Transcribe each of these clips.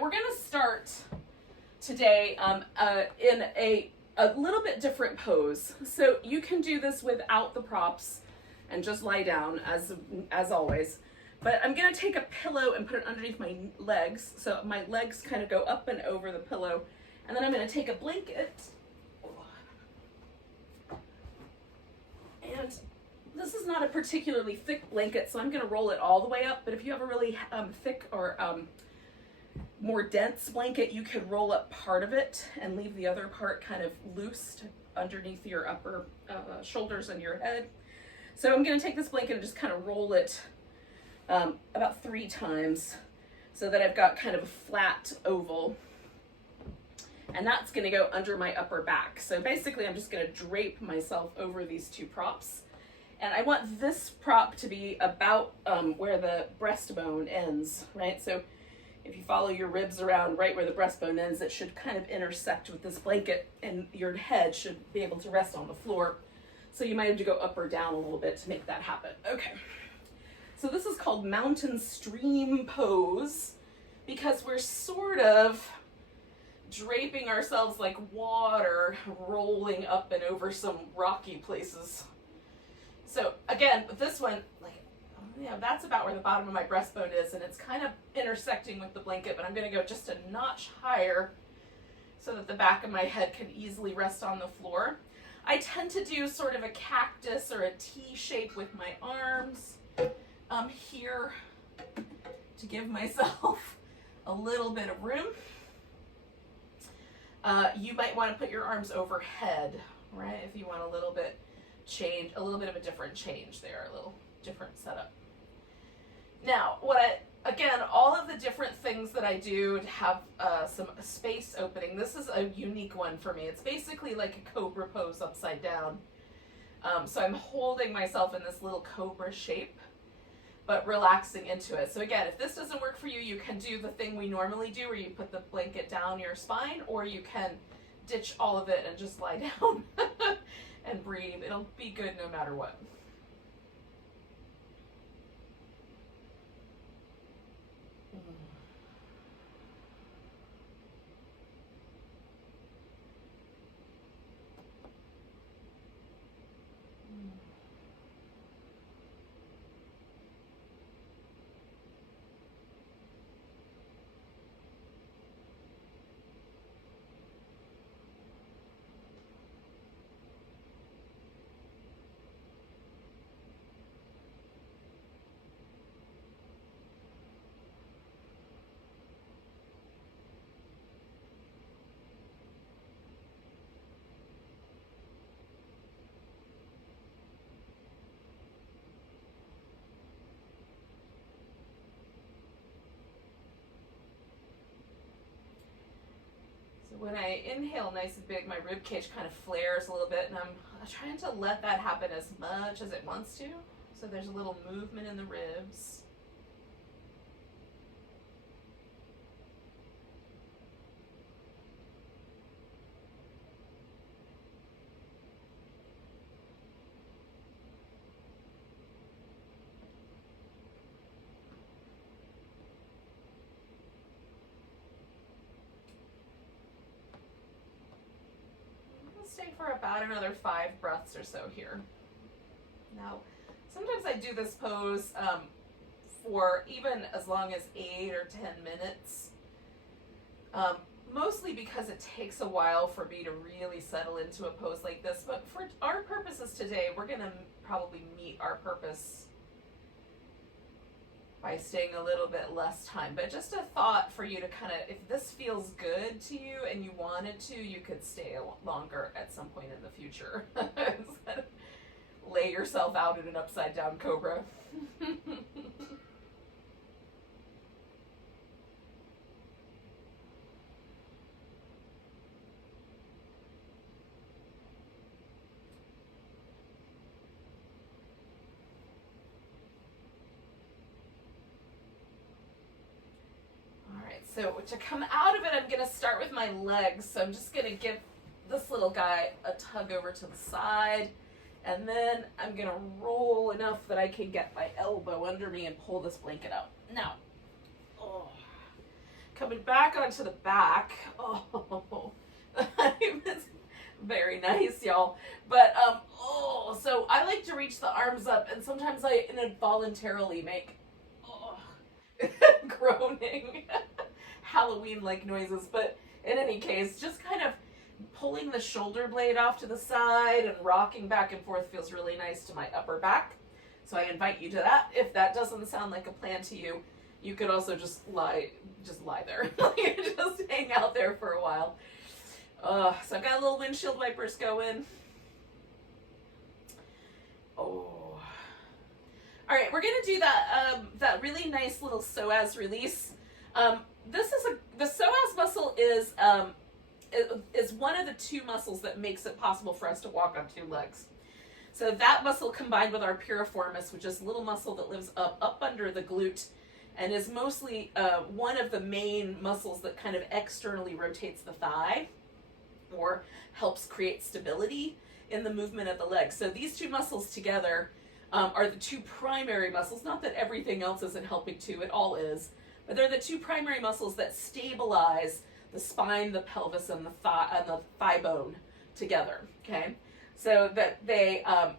So we're gonna start today in a little bit different pose. So you can do this without the props and just lie down as always. But I'm gonna take a pillow and put it underneath my legs. So my legs kind of go up and over the pillow. And then I'm gonna take a blanket. And this is not a particularly thick blanket, so I'm gonna roll it all the way up. But if you have a really thick or more dense blanket, you could roll up part of it and leave the other part kind of loose underneath your upper shoulders and your head. So I'm gonna take this blanket and just kind of roll it about 3 times so that I've got kind of a flat oval. And that's gonna go under my upper back. So basically I'm just gonna drape myself over these 2 props. And I want this prop to be about where the breastbone ends, right? So if you follow your ribs around right where the breastbone ends, it should kind of intersect with this blanket and your head should be able to rest on the floor. So you might have to go up or down a little bit to make that happen. Okay. So this is called mountain stream pose because we're sort of draping ourselves like water rolling up and over some rocky places. So again, with this one, that's about where the bottom of my breastbone is, and it's kind of intersecting with the blanket, but I'm gonna go just a notch higher so that the back of my head can easily rest on the floor. I tend to do sort of a cactus or a T shape with my arms here to give myself a little bit of room. You might want to put your arms overhead, right? If you want a little bit of a different change there, a little different setup. Now, again, all of the different things that I do to have some space opening, this is a unique one for me. It's basically like a cobra pose upside down. So I'm holding myself in this little cobra shape, but relaxing into it. So again, if this doesn't work for you, you can do the thing we normally do where you put the blanket down your spine, or you can ditch all of it and just lie down and breathe. It'll be good no matter what. When I inhale nice and big, my rib cage kind of flares a little bit, and I'm trying to let that happen as much as it wants to. So there's a little movement in the ribs. Stay for about another 5 breaths or so here. Now, sometimes I do this pose for even as long as 8 or 10 minutes, mostly because it takes a while for me to really settle into a pose like this. But for our purposes today, we're going to probably meet our purpose by staying a little bit less time. But just a thought for you to kind of, if this feels good to you and you wanted to, you could stay longer at some point in the future. Lay yourself out in an upside down cobra. So to come out of it, I'm going to start with my legs. So I'm just going to give this little guy a tug over to the side. And then I'm going to roll enough that I can get my elbow under me and pull this blanket out. Now, coming back onto the back. Oh, it's very nice, y'all. But, so I like to reach the arms up, and sometimes I involuntarily make groaning Halloween-like noises. But in any case, just kind of pulling the shoulder blade off to the side and rocking back and forth feels really nice to my upper back. So I invite you to that. If that doesn't sound like a plan to you, you could also just lie there. Just hang out there for a while. So I've got a little windshield wipers going. Oh. All right, we're gonna do that really nice little psoas release. The psoas muscle is one of the two muscles that makes it possible for us to walk on two legs. So that muscle combined with our piriformis, which is a little muscle that lives up under the glute and is mostly one of the main muscles that kind of externally rotates the thigh or helps create stability in the movement of the leg. So these two muscles together are the two primary muscles. Not that everything else isn't helping too, it all is. But they're the two primary muscles that stabilize the spine, the pelvis, and the thigh bone together, okay? So that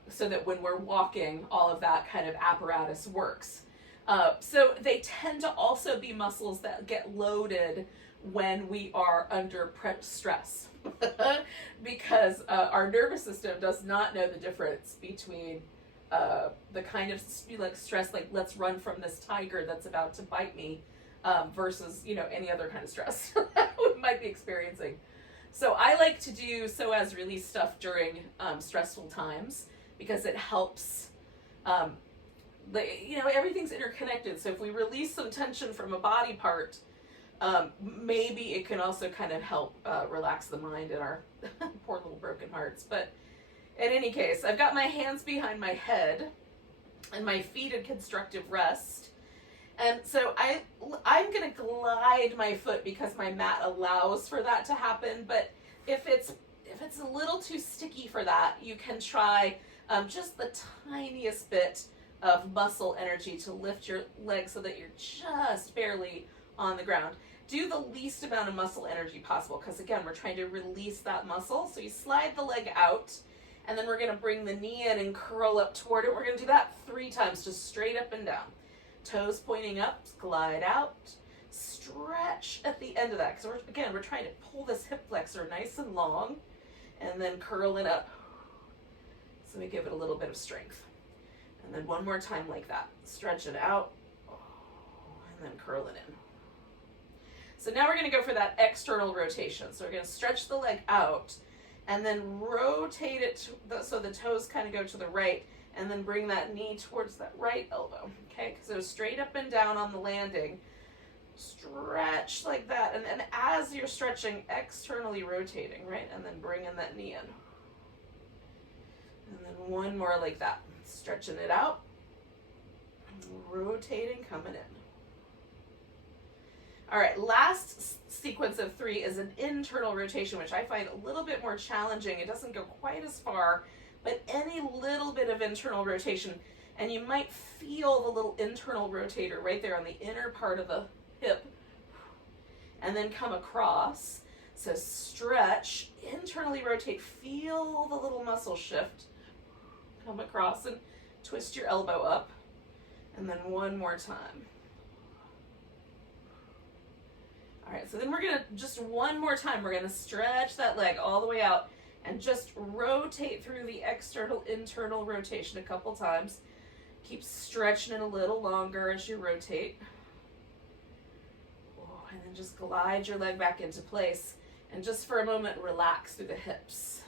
so that when we're walking, all of that kind of apparatus works. So they tend to also be muscles that get loaded when we are under stress because our nervous system does not know the difference between the kind of like stress, like let's run from this tiger that's about to bite me, versus any other kind of stress we might be experiencing. So I like to do psoas release stuff during stressful times because it helps. Everything's interconnected. So if we release some tension from a body part, maybe it can also kind of help relax the mind in our poor little broken hearts. But in any case, I've got my hands behind my head and my feet in constructive rest. And so I'm going to glide my foot because my mat allows for that to happen. But if it's a little too sticky for that, you can try just the tiniest bit of muscle energy to lift your legs so that you're just barely on the ground. Do the least amount of muscle energy possible because, again, we're trying to release that muscle. So you slide the leg out, and then we're going to bring the knee in and curl up toward it. We're going to do that 3 times, just straight up and down. Toes pointing up, glide out, stretch at the end of that. Because, we're trying to pull this hip flexor nice and long, and then curl it up. So we give it a little bit of strength. And then one more time like that. Stretch it out, and then curl it in. So now we're going to go for that external rotation. So we're going to stretch the leg out, and then rotate it so the toes kind of go to the right, and then bring that knee towards that right elbow. Okay, so straight up and down on the landing. Stretch like that, and then as you're stretching, externally rotating, right? And then bringing that knee in. And then one more like that. Stretching it out, rotating, coming in. All right, last sequence of 3 is an internal rotation, which I find a little bit more challenging. It doesn't go quite as far, but any little bit of internal rotation, and you might feel the little internal rotator right there on the inner part of the hip, and then come across. So stretch, internally rotate, feel the little muscle shift, come across and twist your elbow up, and then one more time. All right, so then we're gonna, just one more time, we're gonna stretch that leg all the way out and just rotate through the external, internal rotation a couple times. Keep stretching it a little longer as you rotate. And then just glide your leg back into place. And just for a moment, relax through the hips.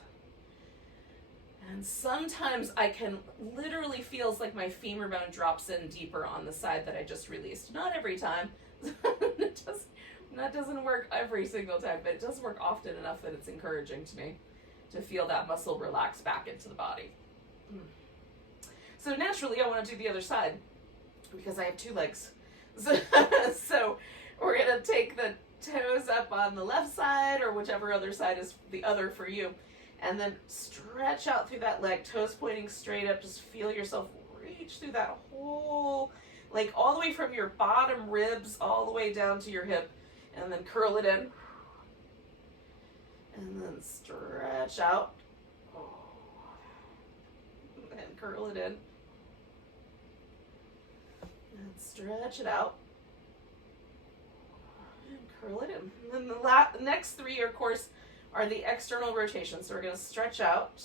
And sometimes I can literally feels like my femur bone drops in deeper on the side that I just released. Not every time. That doesn't work every single time, but it does work often enough that it's encouraging to me to feel that muscle relax back into the body. So naturally, I want to do the other side because I have 2 legs. So we're going to take the toes up on the left side, or whichever other side is the other for you, and then stretch out through that leg, toes pointing straight up. Just feel yourself reach through that whole, like all the way from your bottom ribs all the way down to your hip. and then curl it in, and then stretch out, and curl it in, and stretch it out, and curl it in. And then the next three, of course, are the external rotations. So we're going to stretch out,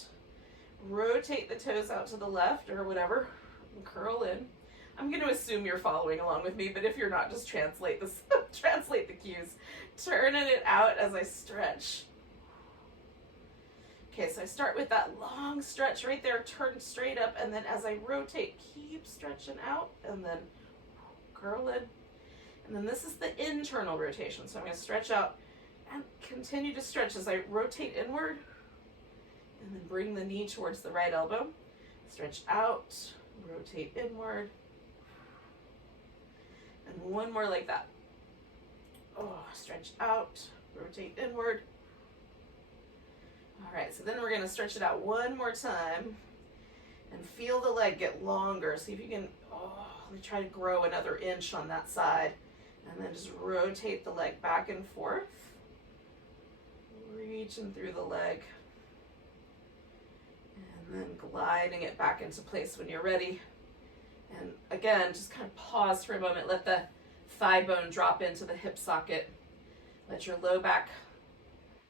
rotate the toes out to the left or whatever, and curl in. I'm going to assume you're following along with me, but if you're not, just translate this, translate the cues. Turning it out as I stretch. Okay, so I start with that long stretch right there, turn straight up, and then as I rotate, keep stretching out, and then curl in. And then this is the internal rotation. So I'm going to stretch out and continue to stretch as I rotate inward, and then bring the knee towards the right elbow. Stretch out, rotate inward, and one more like that. Oh, stretch out, rotate inward. All right, so then we're gonna stretch it out one more time and feel the leg get longer. See if you can, try to grow another inch on that side. And then just rotate the leg back and forth. Reaching through the leg. And then gliding it back into place when you're ready. And again, just kind of pause for a moment. Let the thigh bone drop into the hip socket. Let your low back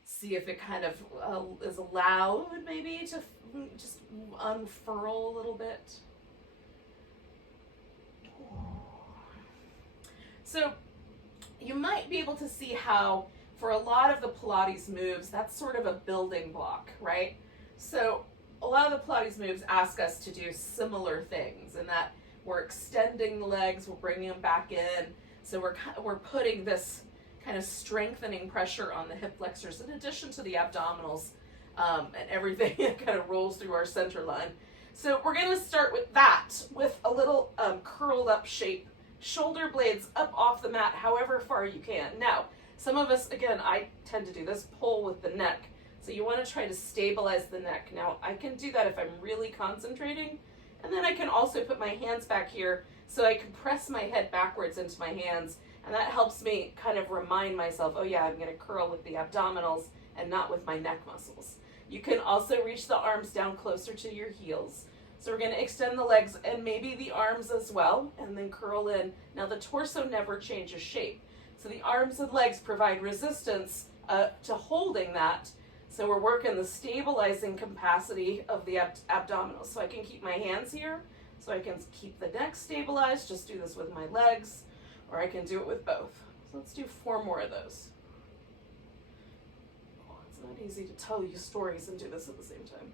see if it kind of is allowed maybe to just unfurl a little bit. So you might be able to see how for a lot of the Pilates moves, that's sort of a building block, right? So a lot of the Pilates moves ask us to do similar things, in that we're extending the legs, we're bringing them back in. So we're putting this kind of strengthening pressure on the hip flexors in addition to the abdominals, and everything that kind of rolls through our center line. So we're going to start with that, with a little curled up shape. Shoulder blades up off the mat however far you can. Now, some of us, again, I tend to do this, pull with the neck. So you want to try to stabilize the neck. Now, I can do that if I'm really concentrating. And then I can also put my hands back here so I can press my head backwards into my hands. And that helps me kind of remind myself, oh yeah, I'm going to curl with the abdominals and not with my neck muscles. You can also reach the arms down closer to your heels. So we're going to extend the legs and maybe the arms as well, and then curl in. Now the torso never changes shape. So the arms and legs provide resistance to holding that. So we're working the stabilizing capacity of the abdominals. So I can keep my hands here, so I can keep the neck stabilized. Just do this with my legs, or I can do it with both. So let's do 4 more of those. Oh, it's not easy to tell you stories and do this at the same time.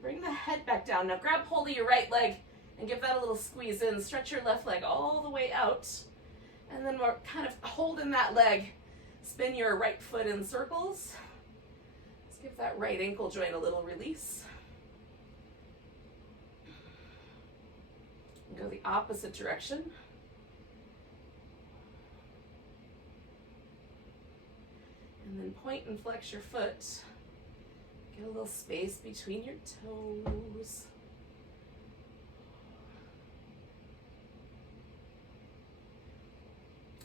Bring the head back down. Now grab hold of your right leg and give that a little squeeze in. Stretch your left leg all the way out. And then we're kind of holding that leg. Spin your right foot in circles. Let's give that right ankle joint a little release. And go the opposite direction. And then point and flex your foot. Get a little space between your toes.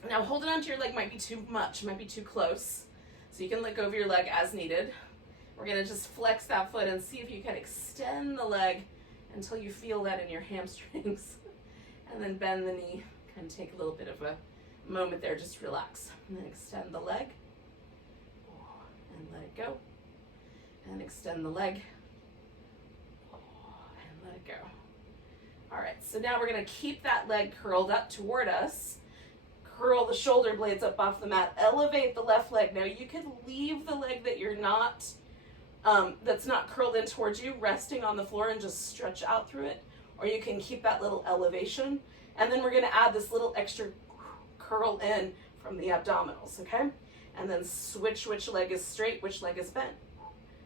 Now holding onto your leg might be too much, might be too close. So you can let go of your leg as needed. We're gonna just flex that foot and see if you can extend the leg until you feel that in your hamstrings. And then bend the knee, kind of take a little bit of a moment there, just relax. And then extend the leg, and let it go. And extend the leg, and let it go. All right, so now we're gonna keep that leg curled up toward us. Curl the shoulder blades up off the mat, elevate the left leg. Now you can leave the leg that you're not, that's not curled in towards you, resting on the floor and just stretch out through it. Or you can keep that little elevation. And then we're gonna add this little extra curl in from the abdominals, okay? And then switch which leg is straight, which leg is bent.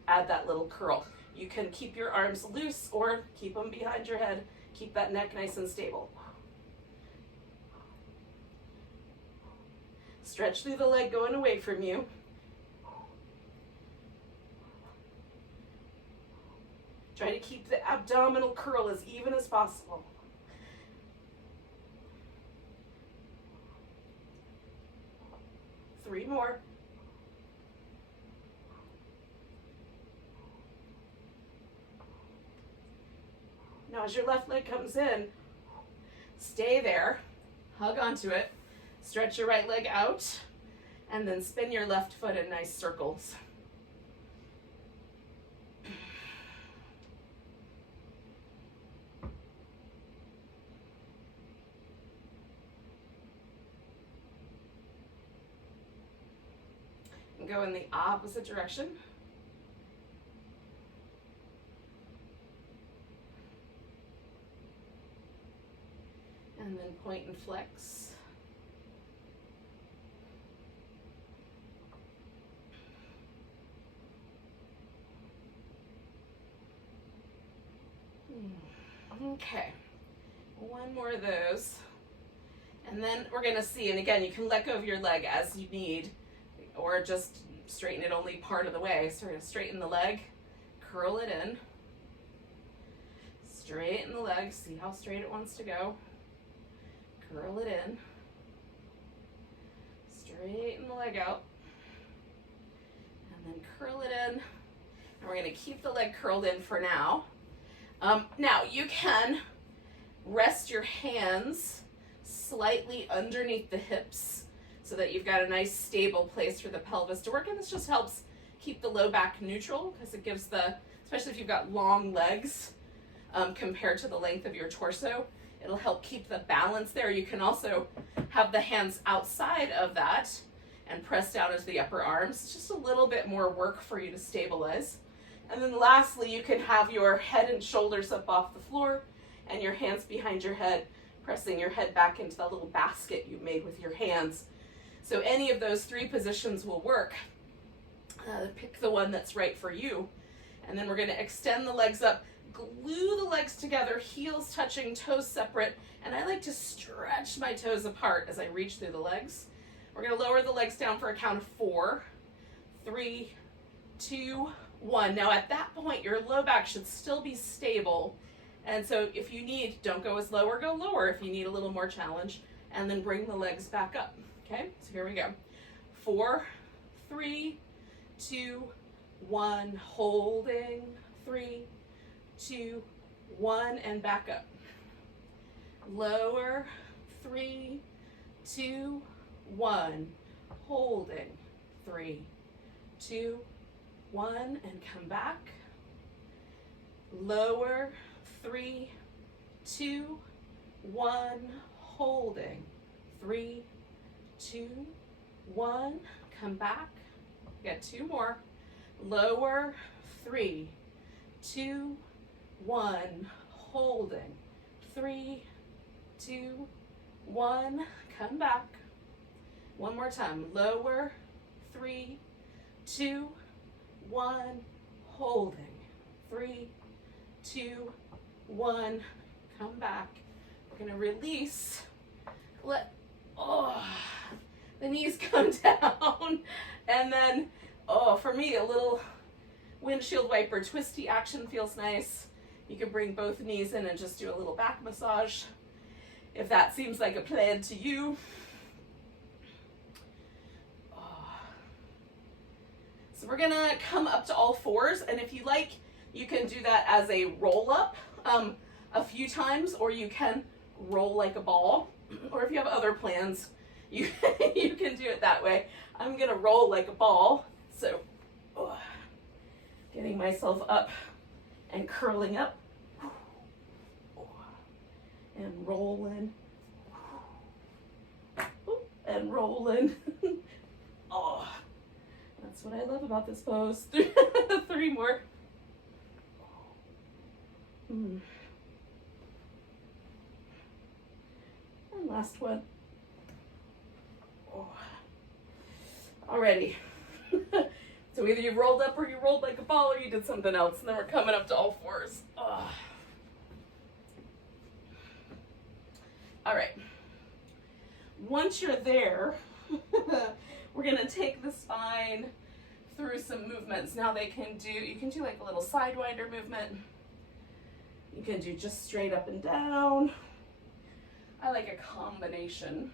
Add that little curl. You can keep your arms loose or keep them behind your head. Keep that neck nice and stable. Stretch through the leg going away from you. Try to keep the abdominal curl as even as possible. Three more. Now as your left leg comes in, stay there, hug onto it, stretch your right leg out, and then spin your left foot in nice circles. And go in the opposite direction. And then point and flex. Okay, one more of those. And then we're gonna see, and again, you can let go of your leg as you need, or just straighten it only part of the way. So we're gonna straighten the leg, curl it in, straighten the leg, see how straight it wants to go. Curl it in, straighten the leg out, and then curl it in, and we're going to keep the leg curled in for now. Now you can rest your hands slightly underneath the hips so that you've got a nice stable place for the pelvis to work, and this just helps keep the low back neutral because it gives especially if you've got long legs compared to the length of your torso, it'll help keep the balance there. You can also have the hands outside of that and press down into the upper arms. It's just a little bit more work for you to stabilize. And then lastly, you can have your head and shoulders up off the floor and your hands behind your head, pressing your head back into that little basket you made with your hands. So any of those three positions will work. Pick the one that's right for you. And then we're going to extend the legs up, glue the legs together, heels touching, toes separate, and I like to stretch my toes apart as I reach through the legs. We're going to lower the legs down for a count of 4, 3, 2, 1. Now at that point, your low back should still be stable, and so if you need, don't go as low or go lower if you need a little more challenge, and then bring the legs back up. Okay, so here we go. 4, 3, 2, 1, holding, 3, 2, 1, and back up. Lower, 3, 2, 1, holding, 3, 2, 1, and come back. Lower, 3, 2, 1, holding, 3, 2, 1, come back. Get 2 more. Lower, 3, 2, 1, holding, 3, 2, 1, come back. One more time. Lower, 3, 2, 1, holding, 3, 2, 1, come back. We're going to release. Let the knees come down, and then for me a little windshield wiper twisty action feels nice. You can bring both knees in and just do a little back massage if that seems like a plan to you. So we're gonna come up to all fours, and if you like, you can do that as a roll up a few times, or you can roll like a ball, or if you have other plans, you can do it that way. I'm gonna roll like a ball, so getting myself up and curling up and rolling and rolling. That's what I love about this pose. 3 more. And last one. Alrighty. So either you rolled up or you rolled like a ball or you did something else, and then we're coming up to all fours. Alright. Once you're there, we're going to take the spine through some movements. Now you can do like a little sidewinder movement. You can do just straight up and down. I like a combination.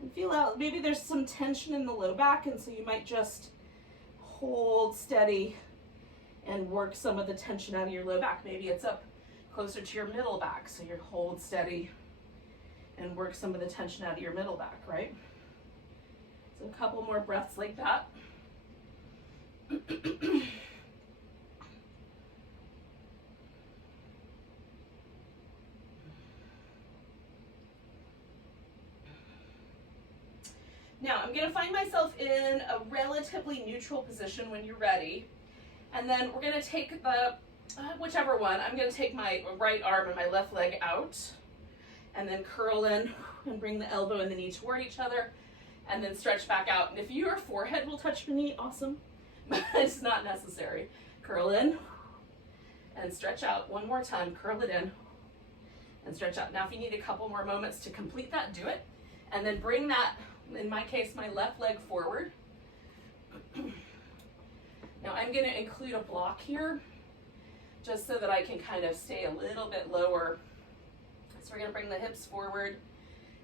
And feel out, maybe there's some tension in the low back, and so you might just hold steady and work some of the tension out of your low back. Maybe it's up closer to your middle back, so you hold steady and work some of the tension out of your middle back, right? So a couple more breaths like that. Now I'm going to find myself in a relatively neutral position when you're ready. And then we're going to take the, whichever one, I'm going to take my right arm and my left leg out and then curl in and bring the elbow and the knee toward each other and then stretch back out. And if your forehead will touch your knee, awesome, but it's not necessary. Curl in and stretch out. One more time, curl it in and stretch out. Now if you need a couple more moments to complete that, do it. And then bring that, in my case, my left leg forward. Now I'm going to include a block here just so that I can kind of stay a little bit lower. So we're going to bring the hips forward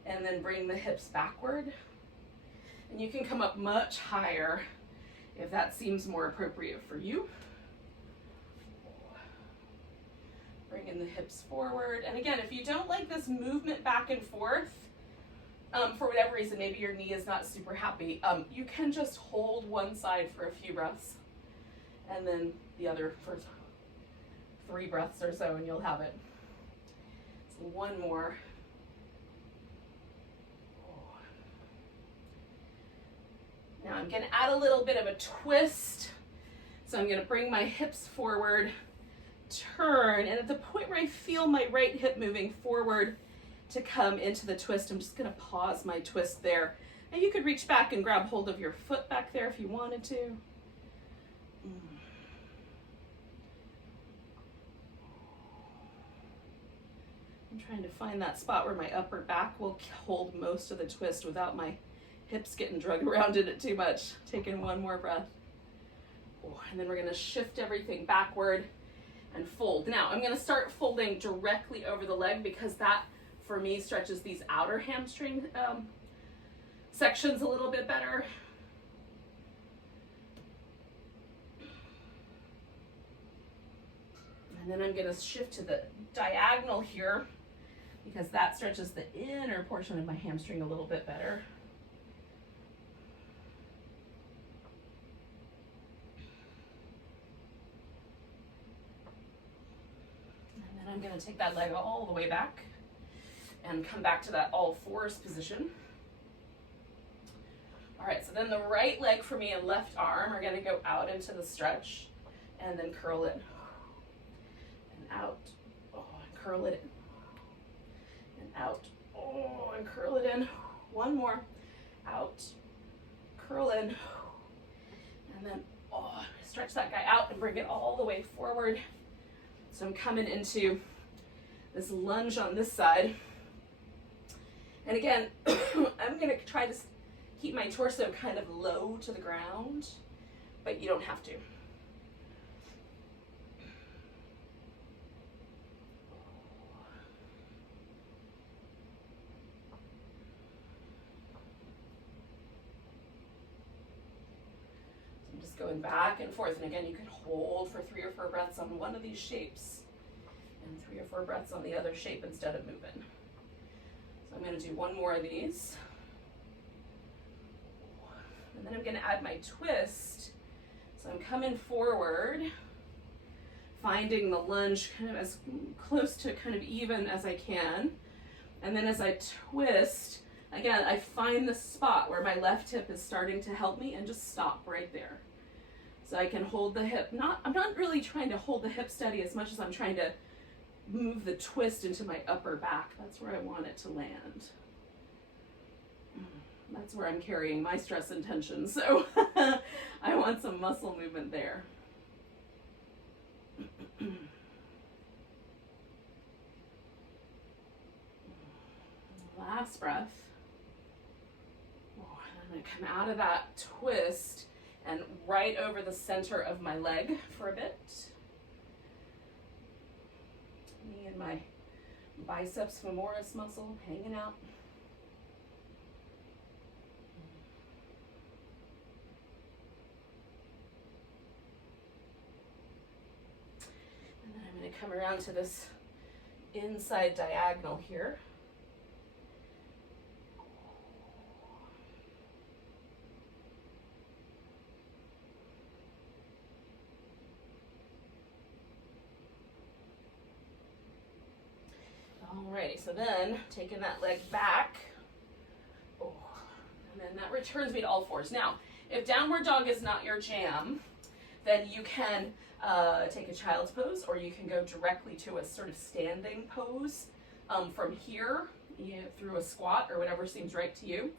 and then bring the hips backward. And you can come up much higher if that seems more appropriate for you. Bring in the hips forward. And again, if you don't like this movement back and forth, for whatever reason, maybe your knee is not super happy, you can just hold one side for a few breaths and then the other for 3 breaths or so and you'll have it. So one more. Now I'm going to add a little bit of a twist. So I'm going to bring my hips forward, turn, and at the point where I feel my right hip moving forward to come into the twist, I'm just going to pause my twist there. And you could reach back and grab hold of your foot back there if you wanted to. I'm trying to find that spot where my upper back will hold most of the twist without my hips getting drug around in it too much. Taking one more breath. And then we're going to shift everything backward and fold. Now I'm going to start folding directly over the leg because that, for me, stretches these outer hamstring sections a little bit better. And then I'm going to shift to the diagonal here because that stretches the inner portion of my hamstring a little bit better. And then I'm going to take that leg all the way back and come back to that all fours position. All right, so then the right leg for me and left arm are going to go out into the stretch and then curl it and out, and curl it in, and out, and curl it in. One more, out, curl in, and then stretch that guy out and bring it all the way forward. So I'm coming into this lunge on this side. And again, I'm going to try to keep my torso kind of low to the ground, but you don't have to. So I'm just going back and forth. And again, you can hold for 3 or 4 breaths on one of these shapes and 3 or 4 breaths on the other shape instead of moving. So I'm going to do one more of these. And then I'm going to add my twist. So I'm coming forward, finding the lunge kind of as close to kind of even as I can. And then as I twist, again, I find the spot where my left hip is starting to help me and just stop right there. So I can hold the hip. I'm not really trying to hold the hip steady as much as I'm trying to move the twist into my upper back. That's where I want it to land. That's where I'm carrying my stress and tension. So I want some muscle movement there. Last breath. Oh, and I'm going to come out of that twist and right over the center of my leg for a bit. Me and my biceps femoris muscle hanging out. And then I'm going to come around to this inside diagonal here. Alrighty, so then taking that leg back, oh, and then that returns me to all fours. Now, if downward dog is not your jam, then you can take a child's pose, or you can go directly to a sort of standing pose from here, through a squat or whatever seems right to you.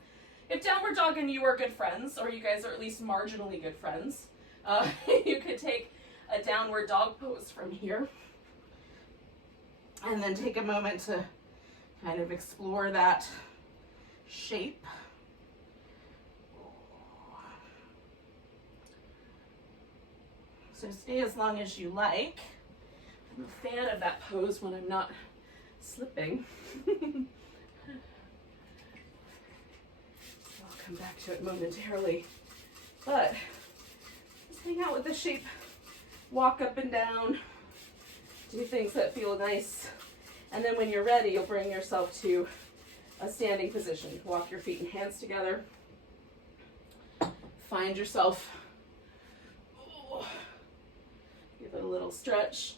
If downward dog and you are good friends, or you guys are at least marginally good friends, you could take a downward dog pose from here. And then take a moment to kind of explore that shape. So stay as long as you like. I'm a fan of that pose when I'm not slipping. I'll come back to it momentarily. But just hang out with the shape. Walk up and down. Do things that feel nice, and then when you're ready, you'll bring yourself to a standing position. Walk your feet and hands together. Find yourself. Oh, give it a little stretch.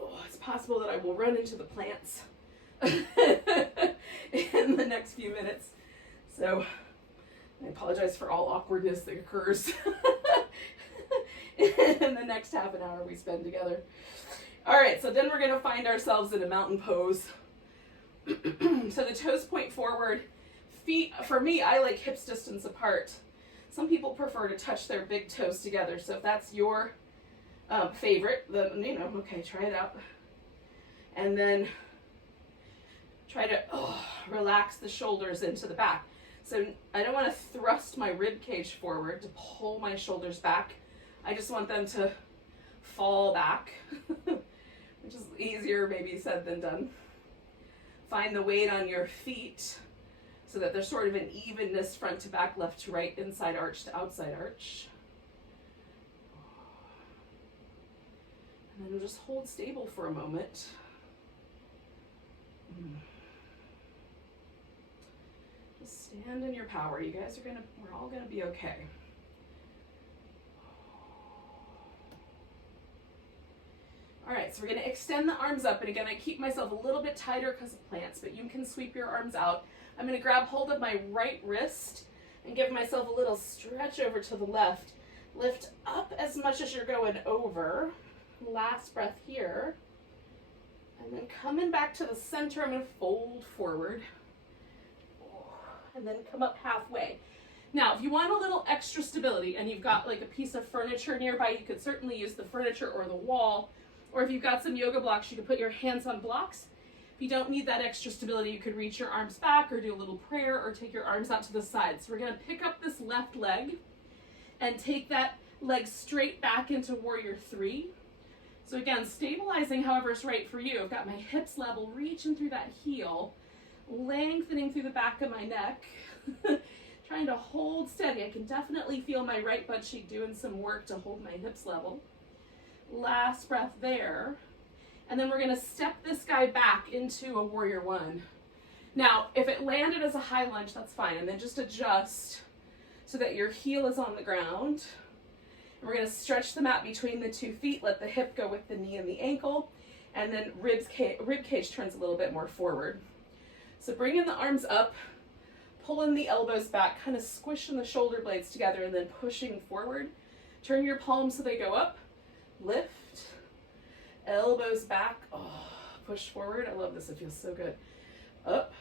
Oh, it's possible that I will run into the plants in the next few minutes. So I apologize for all awkwardness that occurs in the next half an hour we spend together. All right, so then we're going to find ourselves in a mountain pose. So the toes point forward. Feet, for me, I like hips distance apart. Some people prefer to touch their big toes together. So if that's your favorite, then, okay, try it out. And then try to relax the shoulders into the back. So I don't want to thrust my rib cage forward to pull my shoulders back. I just want them to fall back. Which is easier maybe said than done. Find the weight on your feet so that there's sort of an evenness front to back, left to right, inside arch to outside arch. And then we'll just hold stable for a moment. Just stand in your power. You guys we're all gonna be okay. All right, so we're gonna extend the arms up, and again, I keep myself a little bit tighter because of plants, but you can sweep your arms out. I'm gonna grab hold of my right wrist and give myself a little stretch over to the left. Lift up as much as you're going over. Last breath here. And then coming back to the center, I'm gonna fold forward. And then come up halfway. Now, if you want a little extra stability and you've got like a piece of furniture nearby, you could certainly use the furniture or the wall. Or if you've got some yoga blocks, you could put your hands on blocks. If you don't need that extra stability, you could reach your arms back or do a little prayer or take your arms out to the side. So we're gonna pick up this left leg and take that leg straight back into warrior three. So again, stabilizing however is right for you. I've got my hips level, reaching through that heel, lengthening through the back of my neck, trying to hold steady. I can definitely feel my right butt cheek doing some work to hold my hips level. Last breath there. And then we're gonna step this guy back into a warrior one. Now, if it landed as a high lunge, that's fine. And then just adjust so that your heel is on the ground. And we're gonna stretch the mat between the 2 feet, let the hip go with the knee and the ankle, and then rib cage turns a little bit more forward. So bringing the arms up, pulling the elbows back, kind of squishing the shoulder blades together, and then pushing forward. Turn your palms so they go up. Lift, elbows back, push forward. I love this, it feels so good. Up,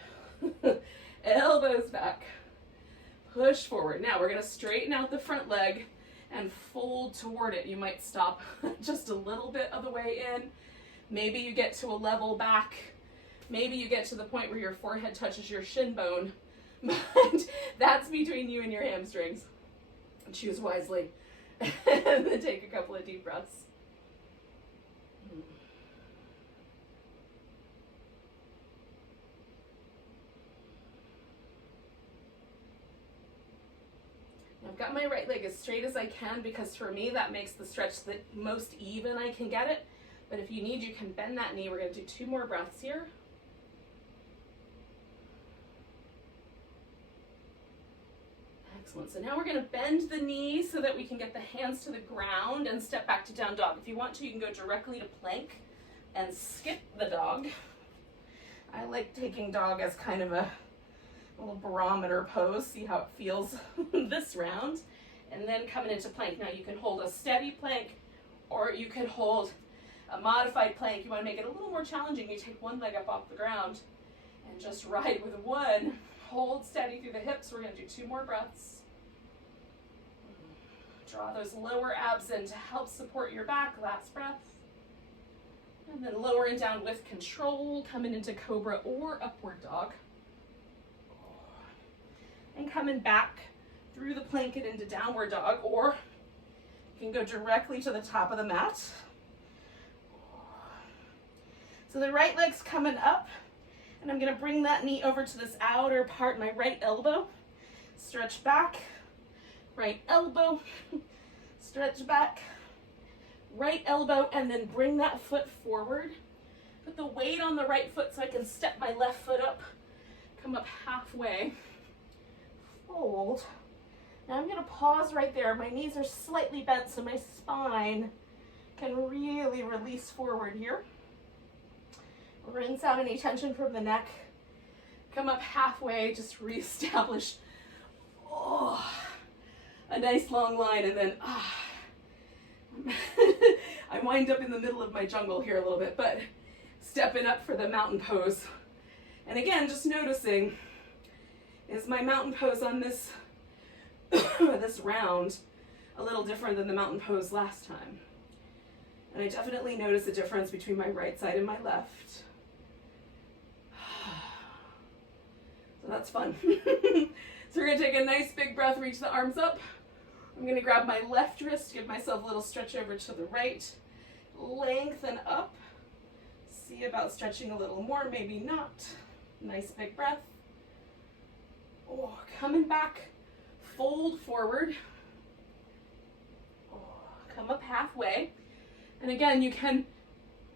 elbows back, push forward. Now we're gonna straighten out the front leg and fold toward it. You might stop just a little bit of the way in. Maybe you get to a level back Maybe you get to the point where your forehead touches your shin bone, but that's between you and your hamstrings. Choose wisely. And then take a couple of deep breaths. I've got my right leg as straight as I can because for me that makes the stretch the most even I can get it. But if you need, you can bend that knee. We're going to do 2 more breaths here. Excellent. So now we're going to bend the knee so that we can get the hands to the ground and step back to down dog. If you want to, you can go directly to plank and skip the dog. I like taking dog as kind of a little barometer pose, see how it feels this round, and then coming into plank. Now you can hold a steady plank or you can hold a modified plank. You want to make it a little more challenging. You take one leg up off the ground and just ride with one. Hold steady through the hips. We're going to do 2 more breaths. Draw those lower abs in to help support your back. Last breath. And then lowering down with control, coming into cobra or upward dog. And coming back through the plank and into downward dog, or you can go directly to the top of the mat. So the right leg's coming up, and I'm going to bring that knee over to this outer part, my right elbow. Stretch back, right elbow, stretch back, right elbow, and then bring that foot forward. Put the weight on the right foot so I can step my left foot up, come up halfway, fold. Now I'm going to pause right there. My knees are slightly bent so my spine can really release forward here. Rinse out any tension from the neck. Come up halfway, just reestablish a nice long line, and then I wind up in the middle of my jungle here a little bit, but stepping up for the mountain pose. And again, just noticing, is my mountain pose on this this round a little different than the mountain pose last time? And I definitely notice a difference between my right side and my left. So that's fun. So we're going to take a nice big breath, reach the arms up. I'm going to grab my left wrist, give myself a little stretch over to the right, lengthen up. See about stretching a little more, maybe not. Nice big breath. Coming back, fold forward. Come up halfway. And again, you can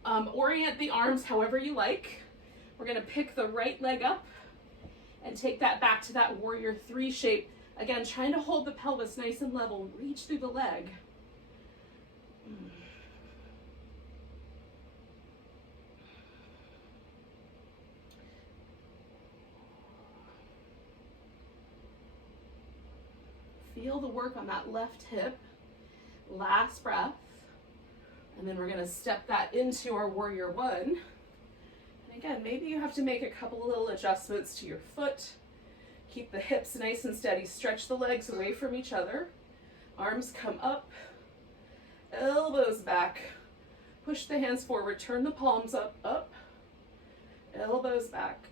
orient the arms however you like. We're going to pick the right leg up and take that back to that warrior 3 shape. Again, trying to hold the pelvis nice and level. Reach through the leg. Feel the work on that left hip. Last breath. And then we're going to step that into our warrior 1. And again, maybe you have to make a couple of little adjustments to your foot. Keep the hips nice and steady. Stretch the legs away from each other. Arms come up. Elbows back. Push the hands forward. Turn the palms up, up. Elbows back.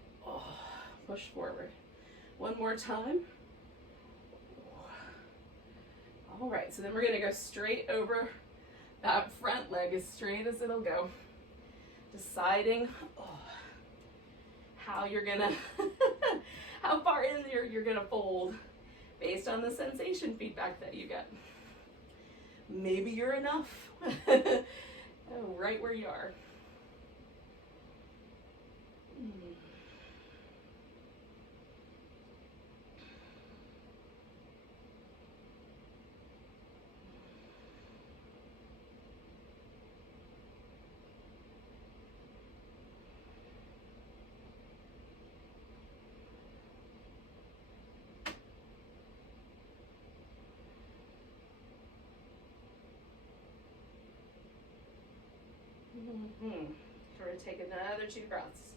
Push forward. One more time. All right, so then we're going to go straight over that front leg, as straight as it'll go. Deciding how you're gonna, how far in there you're gonna fold based on the sensation feedback that you get. Maybe you're enough. Right where you are. We're going to take another 2 breaths.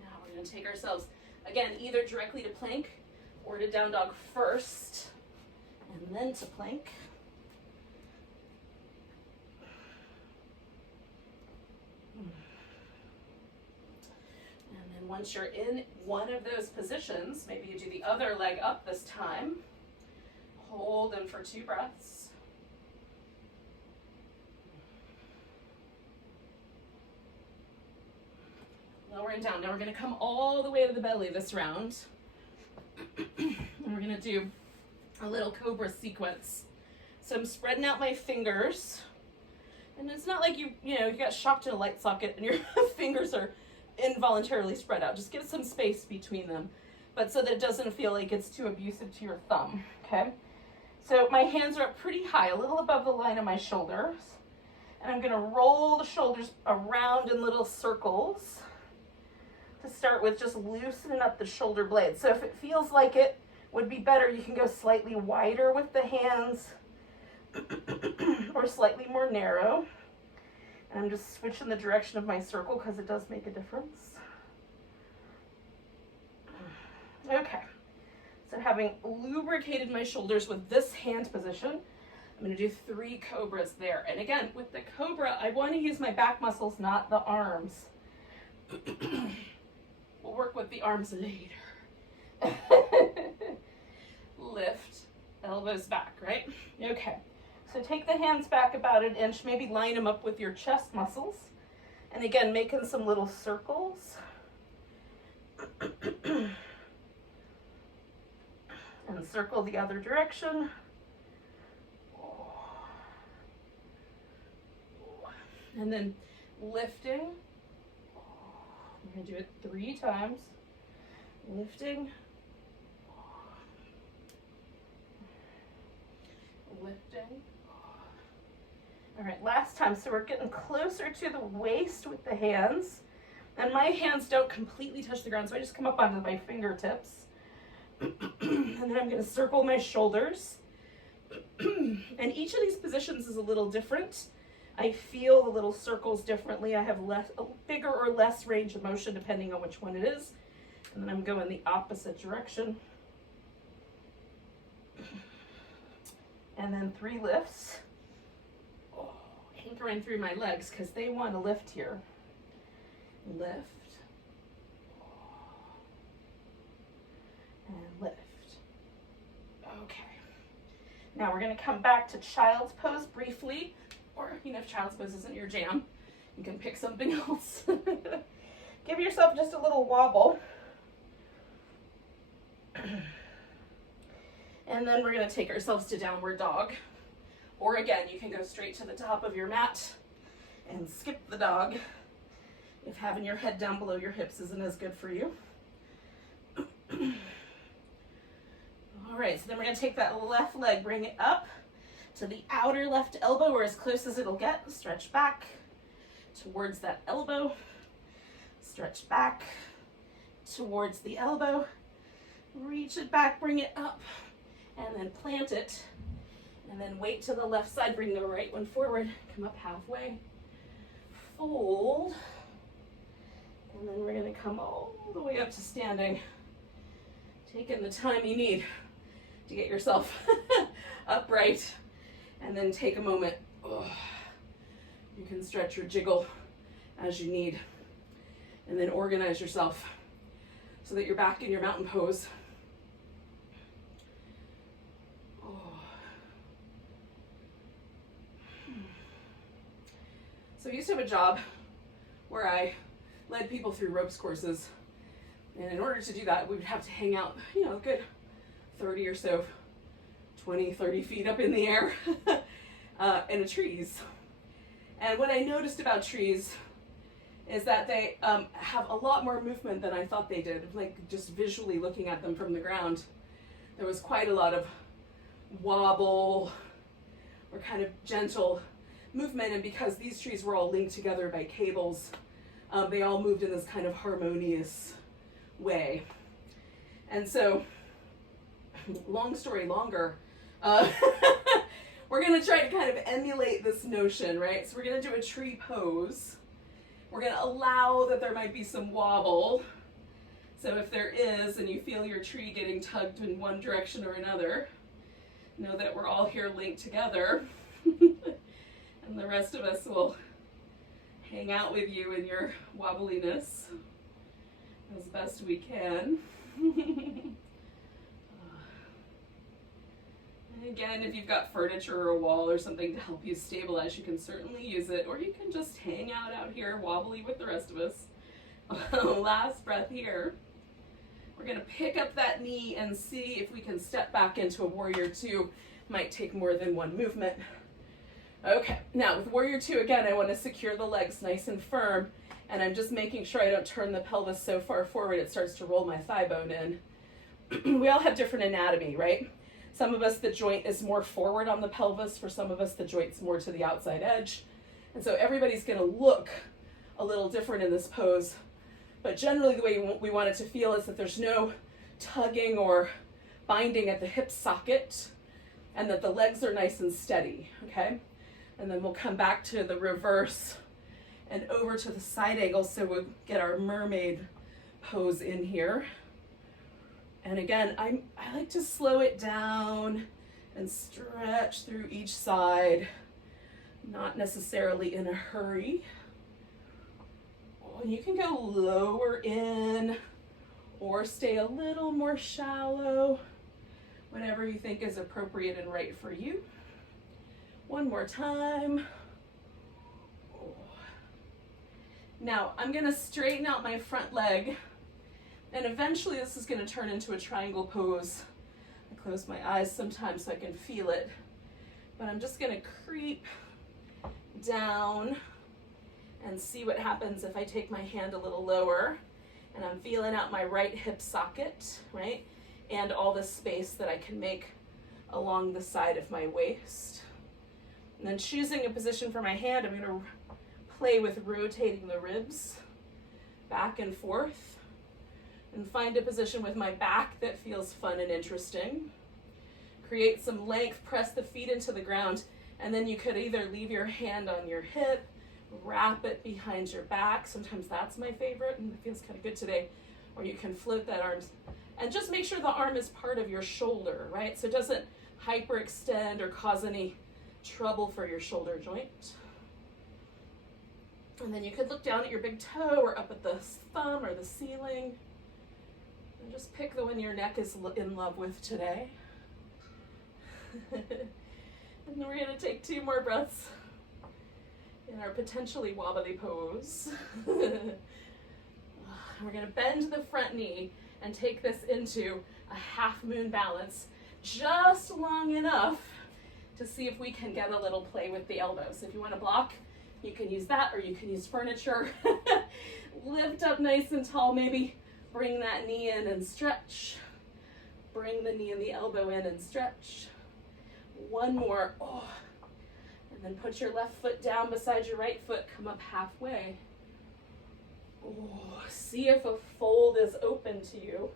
Now we're going to take ourselves, again, either directly to plank or to down dog first, and then to plank. And once you're in one of those positions, maybe you do the other leg up this time. Hold in for 2 breaths. Lowering down. Now we're going to come all the way to the belly this round. And we're going to do a little cobra sequence. So I'm spreading out my fingers. And it's not like you got shocked in a light socket and your fingers are involuntarily spread out. Just give some space between them, but so that it doesn't feel like it's too abusive to your thumb, okay? So my hands are up pretty high, a little above the line of my shoulders. And I'm gonna roll the shoulders around in little circles to start with, just loosening up the shoulder blades. So if it feels like it would be better, you can go slightly wider with the hands or slightly more narrow. And I'm just switching the direction of my circle because it does make a difference. Okay, so having lubricated my shoulders with this hand position, I'm going to do 3 cobras there. And again, with the cobra, I want to use my back muscles, not the arms. We'll work with the arms later. Lift, elbows back, right? Okay. So take the hands back about 1 inch, maybe line them up with your chest muscles. And again, making some little circles. And circle the other direction. And then lifting. We're going to do it 3 times. Lifting. Lifting. All right, last time. So we're getting closer to the waist with the hands. And my hands don't completely touch the ground, so I just come up onto my fingertips. And then I'm going to circle my shoulders. And each of these positions is a little different. I feel the little circles differently. I have a bigger or less range of motion depending on which one it is. And then I'm going the opposite direction. And then 3 lifts. Oh, anchoring through my legs because they want to lift here. Lift. And lift. Okay. Now we're going to come back to child's pose briefly. Or, if child's pose isn't your jam, you can pick something else. Give yourself just a little wobble. And then we're going to take ourselves to downward dog. Or again, you can go straight to the top of your mat and skip the dog if having your head down below your hips isn't as good for you. All right, so then we're going to take that left leg, bring it up to the outer left elbow, or as close as it'll get. Stretch back towards that elbow. Stretch back towards the elbow. Reach it back, bring it up, and then plant it. And then wait to the left side, bring the right one forward. Come up halfway. Fold. And then we're going to come all the way up to standing. Taking the time you need to get yourself upright. And then take a moment. Oh, you can stretch or jiggle as you need. And then organize yourself so that you're back in your mountain pose. Oh. So I used to have a job where I led people through ropes courses. And in order to do that, we would have to hang out, a good 30 or so 20, 30 feet up in the air in the trees. And what I noticed about trees is that they have a lot more movement than I thought they did. Like just visually looking at them from the ground, there was quite a lot of wobble or kind of gentle movement. And because these trees were all linked together by cables, they all moved in this kind of harmonious way. And so, long story longer, we're going to try to kind of emulate this notion, right? So we're going to do a tree pose. We're going to allow that there might be some wobble. So if there is, and you feel your tree getting tugged in one direction or another, know that we're all here linked together. And the rest of us will hang out with you in your wobbliness. as best we can. And again, if you've got furniture or a wall or something to help you stabilize, you can certainly use it, or you can just hang out here wobbly with the rest of us. Last breath here. We're going to pick up that knee and see if we can step back into a warrior two. Might take more than one movement. Okay, now with warrior two, again, I want to secure the legs nice and firm, and I'm just making sure I don't turn the pelvis so far forward it starts to roll my thigh bone in. We all have different anatomy, right? Some of us, the joint is more forward on the pelvis. For some of us, the joint's more to the outside edge. And so everybody's going to look a little different in this pose. But generally the way we want it to feel is that there's no tugging or binding at the hip socket, and that the legs are nice and steady, okay? And then we'll come back to the reverse and over to the side angle, so we'll get our mermaid pose in here. And again, I like to slow it down and stretch through each side, not necessarily in a hurry. And you can go lower in or stay a little more shallow, whatever you think is appropriate and right for you. One more time. Now I'm going to straighten out my front leg, and eventually this is going to turn into a triangle pose. I close my eyes sometimes so I can feel it, but I'm just going to creep down and see what happens if I take my hand a little lower, and I'm feeling out my right hip socket, right? And all the space that I can make along the side of my waist. And then choosing a position for my hand, I'm going to play with rotating the ribs back and forth, and find a position with my back that feels fun and interesting. Create some length, press the feet into the ground, and then you could either leave your hand on your hip, wrap it behind your back. Sometimes that's my favorite, and it feels kind of good today. Or you can float that arm, and just make sure the arm is part of your shoulder, right? So it doesn't hyperextend or cause any trouble for your shoulder joint. And then you could look down at your big toe or up at the thumb or the ceiling, and just pick the one your neck is in love with today. And then we're going to take 2 more breaths in our potentially wobbly pose. We're going to bend the front knee and take this into a half moon balance, just long enough to see if we can get a little play with the elbows. So if you want to block, you can use that, or you can use furniture. Lift up nice and tall, maybe bring that knee in and stretch. Bring the knee and the elbow in and stretch. One more. Oh. And then put your left foot down beside your right foot, come up halfway. Oh, see if a fold is open to you.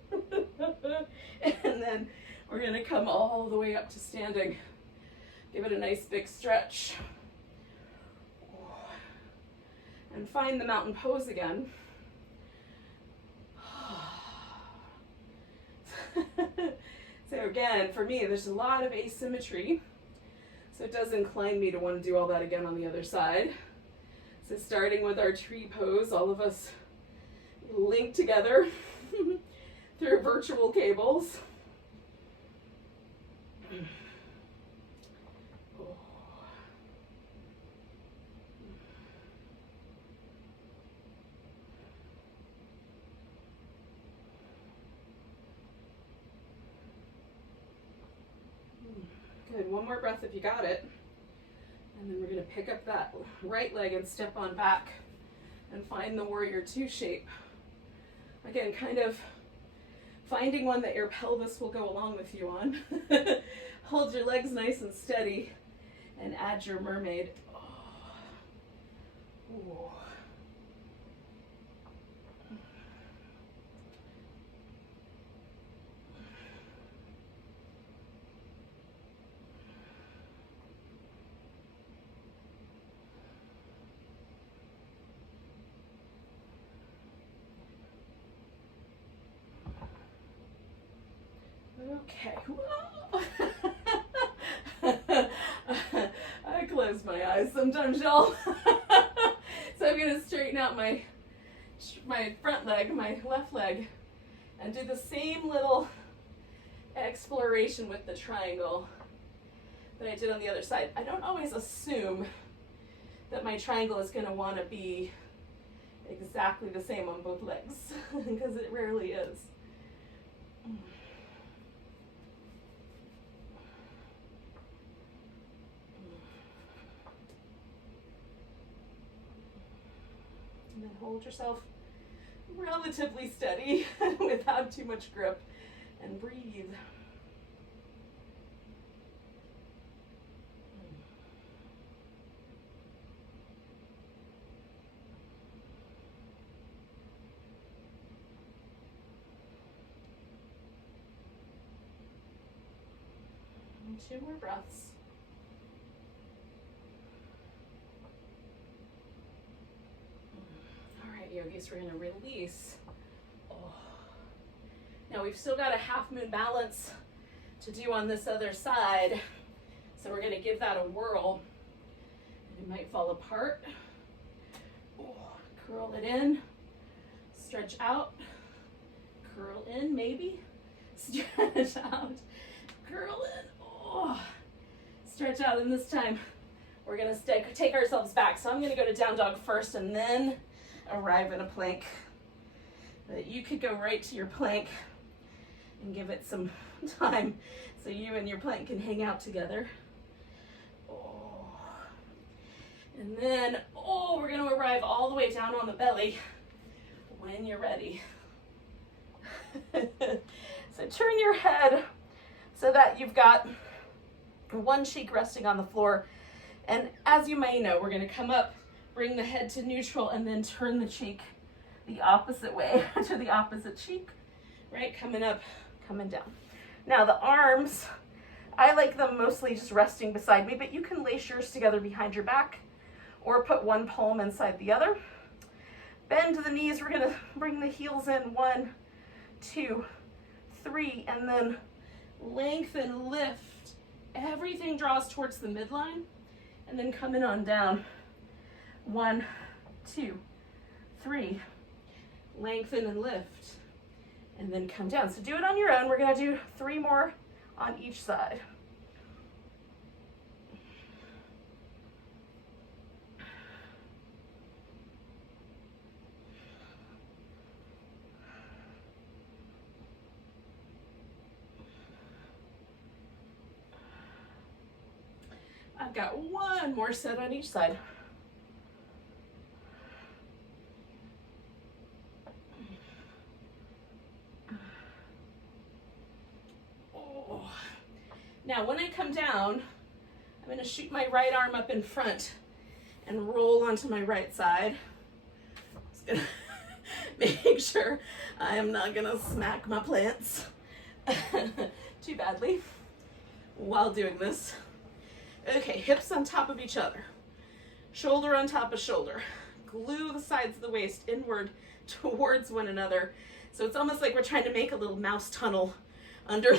And then we're going to come all the way up to standing. Give it a nice big stretch. And find the mountain pose again. So again, for me, there's a lot of asymmetry. So it does incline me to want to do all that again on the other side. So starting with our tree pose, all of us link together through virtual cables. Good, one more breath if you got it. And then we're going to pick up that right leg and step on back and find the warrior two shape. Again, kind of finding one that your pelvis will go along with you on. Hold your legs nice and steady and add your mermaid. Oh. Ooh. Okay. I close my eyes sometimes, y'all. So I'm going to straighten out my my front leg, my left leg, and do the same little exploration with the triangle that I did on the other side. I don't always assume that my triangle is going to want to be exactly the same on both legs because it rarely is. And then hold yourself relatively steady without too much grip, and breathe. And 2 more breaths. Yogis, we're going to release. Oh. Now we've still got a half moon balance to do on this other side, so we're going to give that a whirl. It might fall apart. Oh. Curl it in, stretch out, curl in maybe, stretch out, curl in, oh. Stretch out, and this time we're going to take ourselves back. So I'm going to go to down dog first and then arrive at a plank. But you could go right to your plank and give it some time so you and your plank can hang out together. Oh. And then, oh, we're going to arrive all the way down on the belly when you're ready. So turn your head so that you've got one cheek resting on the floor. And as you may know, we're going to come up, bring the head to neutral, and then turn the cheek the opposite way to the opposite cheek, right? Coming up, coming down. Now the arms, I like them mostly just resting beside me, but you can lace yours together behind your back or put one palm inside the other. Bend the knees, we're gonna bring the heels in, 1, 2, 3, and then lengthen, lift. Everything draws towards the midline, and then coming on down. 1, 2, 3, lengthen and lift, and then come down. So do it on your own. We're going to do 3 more on each side. I've got 1 more set on each side. Now, when I come down, I'm going to shoot my right arm up in front and roll onto my right side. Just going to make sure I am not going to smack my plants too badly while doing this. Okay, hips on top of each other, shoulder on top of shoulder. Glue the sides of the waist inward towards one another. So it's almost like we're trying to make a little mouse tunnel under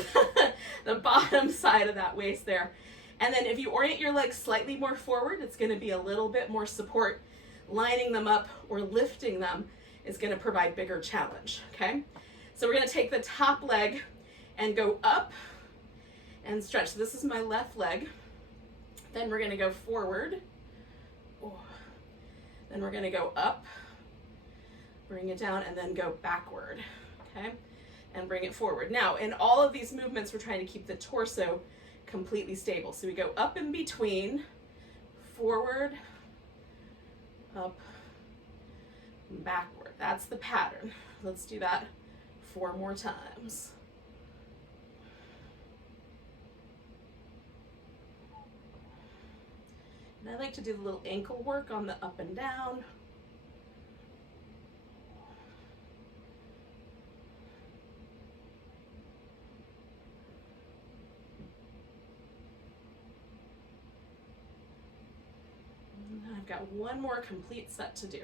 the bottom side of that waist there. And then if you orient your legs slightly more forward, it's going to be a little bit more support. Lining them up or lifting them is going to provide bigger challenge, okay? So we're going to take the top leg and go up and stretch. So this is my left leg. Then we're going to go forward. Oh. Then we're going to go up, bring it down, and then go backward, okay? And bring it forward. Now, in all of these movements, we're trying to keep the torso completely stable. So we go up in between, forward, up, backward. That's the pattern. Let's do that 4 more times. And I like to do the little ankle work on the up and down. I've got 1 more complete set to do.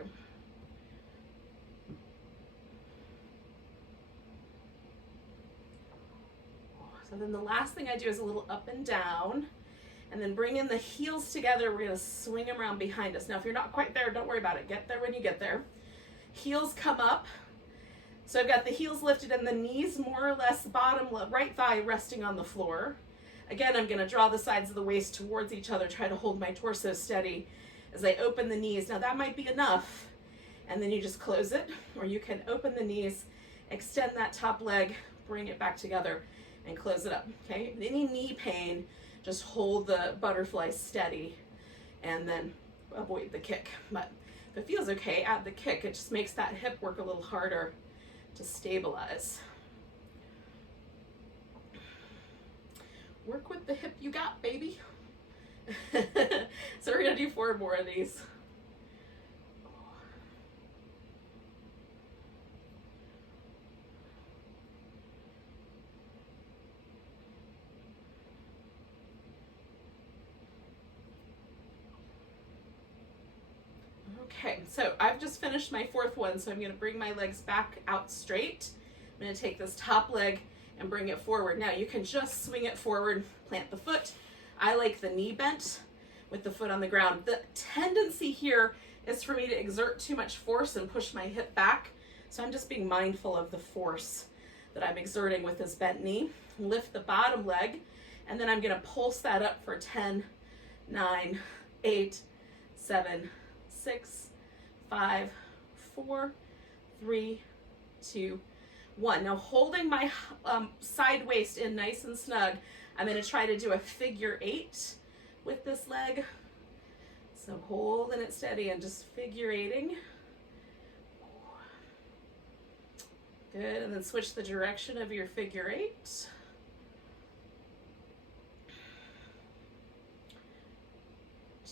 So then the last thing I do is a little up and down, and then bring in the heels together. We're going to swing them around behind us. Now, if you're not quite there, don't worry about it. Get there when you get there. Heels come up. So I've got the heels lifted and the knees more or less bottom, right thigh resting on the floor. Again, I'm gonna draw the sides of the waist towards each other, try to hold my torso steady as I open the knees. Now that might be enough, and then you just close it, or you can open the knees, extend that top leg, bring it back together, and close it up, okay? Any knee pain, just hold the butterfly steady, and then avoid the kick. But if it feels okay, add the kick. It just makes that hip work a little harder to stabilize. Work with the hip you got, baby. So we're gonna do 4 more of these. Okay, so I've just finished my 4th one, so I'm gonna bring my legs back out straight. I'm gonna take this top leg and bring it forward. Now you can just swing it forward, plant the foot. I like the knee bent with the foot on the ground. The tendency here is for me to exert too much force and push my hip back. So I'm just being mindful of the force that I'm exerting with this bent knee. Lift the bottom leg, and then I'm gonna pulse that up for 10, 9, 8, 7, 6, 5, 4, 3, 2, 1. Now holding my side waist in nice and snug, I'm going to try to do a figure 8 with this leg. So holding it steady and just figure 8ing. Good, and then switch the direction of your figure 8.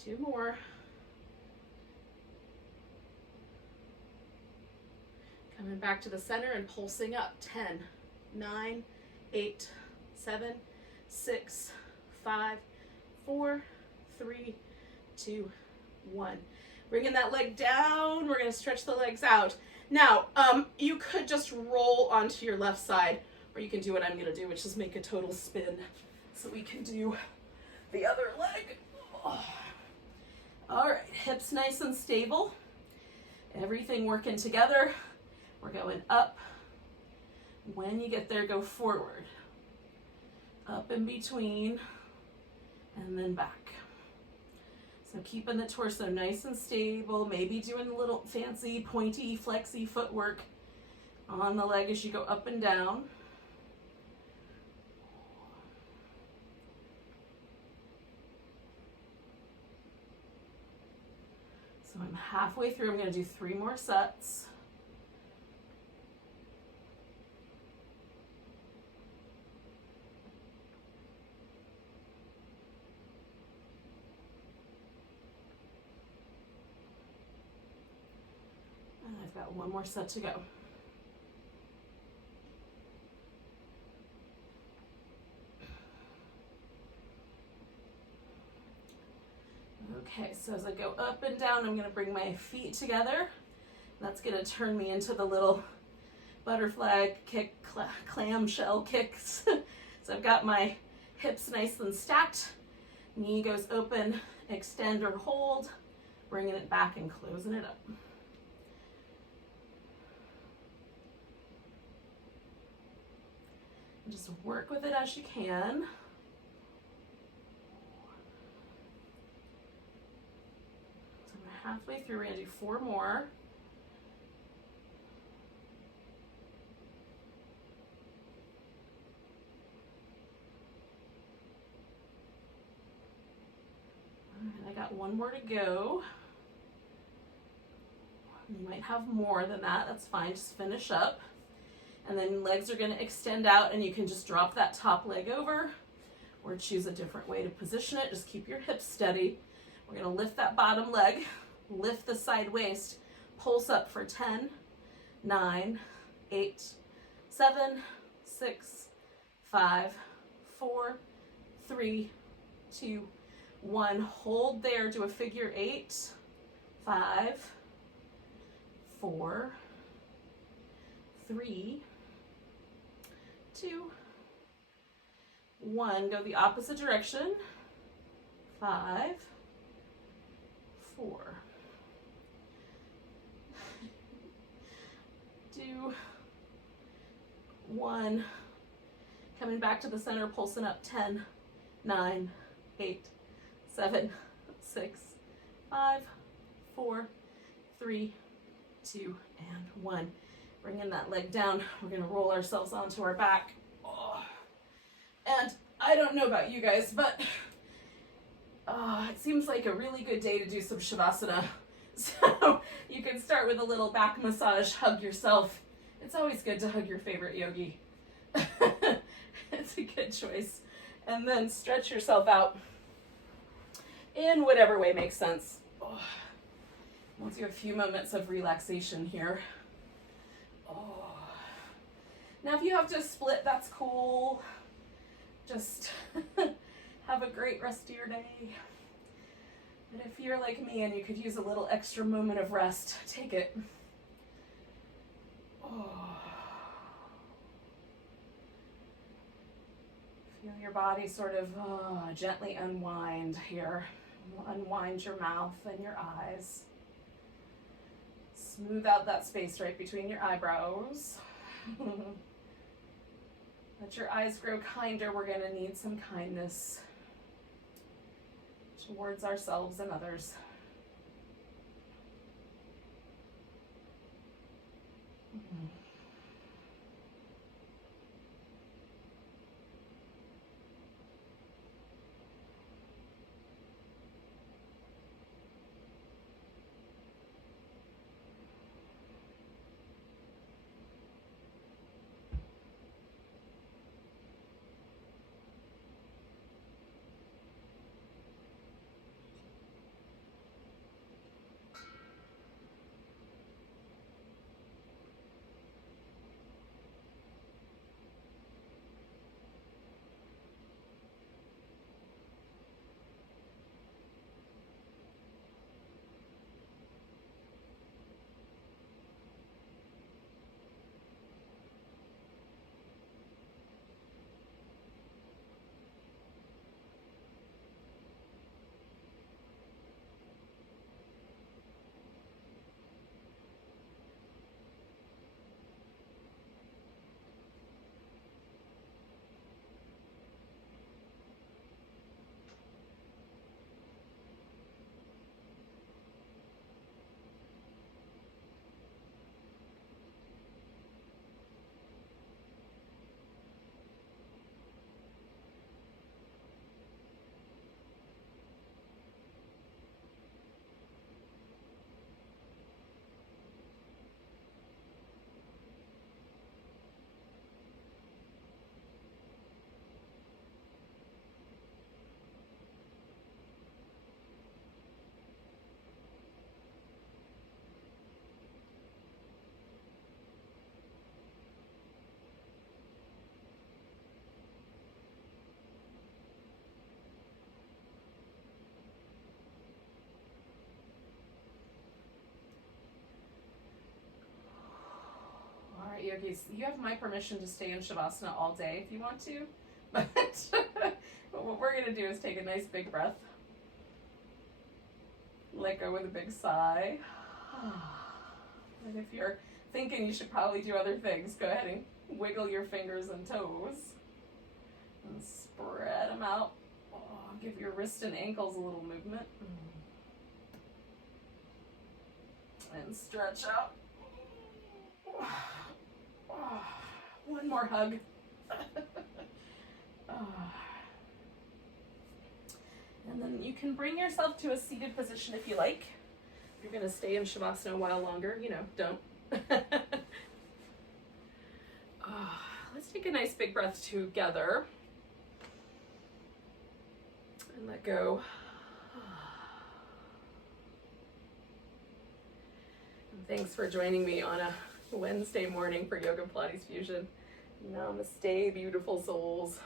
Two more. Coming back to the center and pulsing up. 10, 9, 8, 7, 6, 5, 4, 3, 2, 1. Bringing that leg down. We're going to stretch the legs out. Now, you could just roll onto your left side, or you can do what I'm going to do, which is make a total spin. So we can do the other leg. Oh. All right, hips nice and stable. Everything working together. We're going up. When you get there, go forward. Up in between, and then back. So keeping the torso nice and stable, maybe doing a little fancy, pointy, flexy footwork on the leg as you go up and down. So I'm halfway through. I'm going to do 3 more sets. And I've got 1 more set to go. Okay, so as I go up and down, I'm going to bring my feet together. That's going to turn me into the little butterfly kick, clamshell kicks. So I've got my hips nice and stacked. Knee goes open, extend or hold, bringing it back and closing it up. And just work with it as you can. Halfway through, we're going to do 4 more. And I got 1 more to go. You might have more than that, that's fine, just finish up. And then legs are going to extend out, and you can just drop that top leg over or choose a different way to position it. Just keep your hips steady. We're going to lift that bottom leg. Lift the side waist, pulse up for 10, 9, 8, 7, 6, 5, 4, 3, 2, 1. Hold there, do a figure 8, 5, 4, 3, 2, 1. Go the opposite direction. 5, 4, 2, 1. Coming back to the center, pulsing up. 10, 9, 8, 7, 6, 5, 4, 3, 2, and 1. Bringing that leg down. We're going to roll ourselves onto our back. Oh. And I don't know about you guys, but it seems like a really good day to do some Shavasana. So you can start with a little back massage, hug yourself. It's always good to hug your favorite yogi. It's a good choice. And then stretch yourself out in whatever way makes sense. Oh. We'll do a few moments of relaxation here. Oh. Now if you have to split, that's cool. Just have a great rest of your day. But if you're like me and you could use a little extra moment of rest, take it. Oh. Feel your body sort of gently unwind here. Unwind your mouth and your eyes. Smooth out that space right between your eyebrows. Let your eyes grow kinder. We're going to need some kindness towards ourselves and others. Yogis, you have my permission to stay in Shavasana all day if you want to, but what we're going to do is take a nice big breath, let go with a big sigh, and if you're thinking you should probably do other things, go ahead and wiggle your fingers and toes, and spread them out, give your wrists and ankles a little movement, and stretch out. One more hug. And then you can bring yourself to a seated position if you like. If you're going to stay in Shavasana a while longer, don't. Let's take a nice big breath together. And let go. And thanks for joining me on a Wednesday morning for Yoga Pilates Fusion. Namaste, beautiful souls.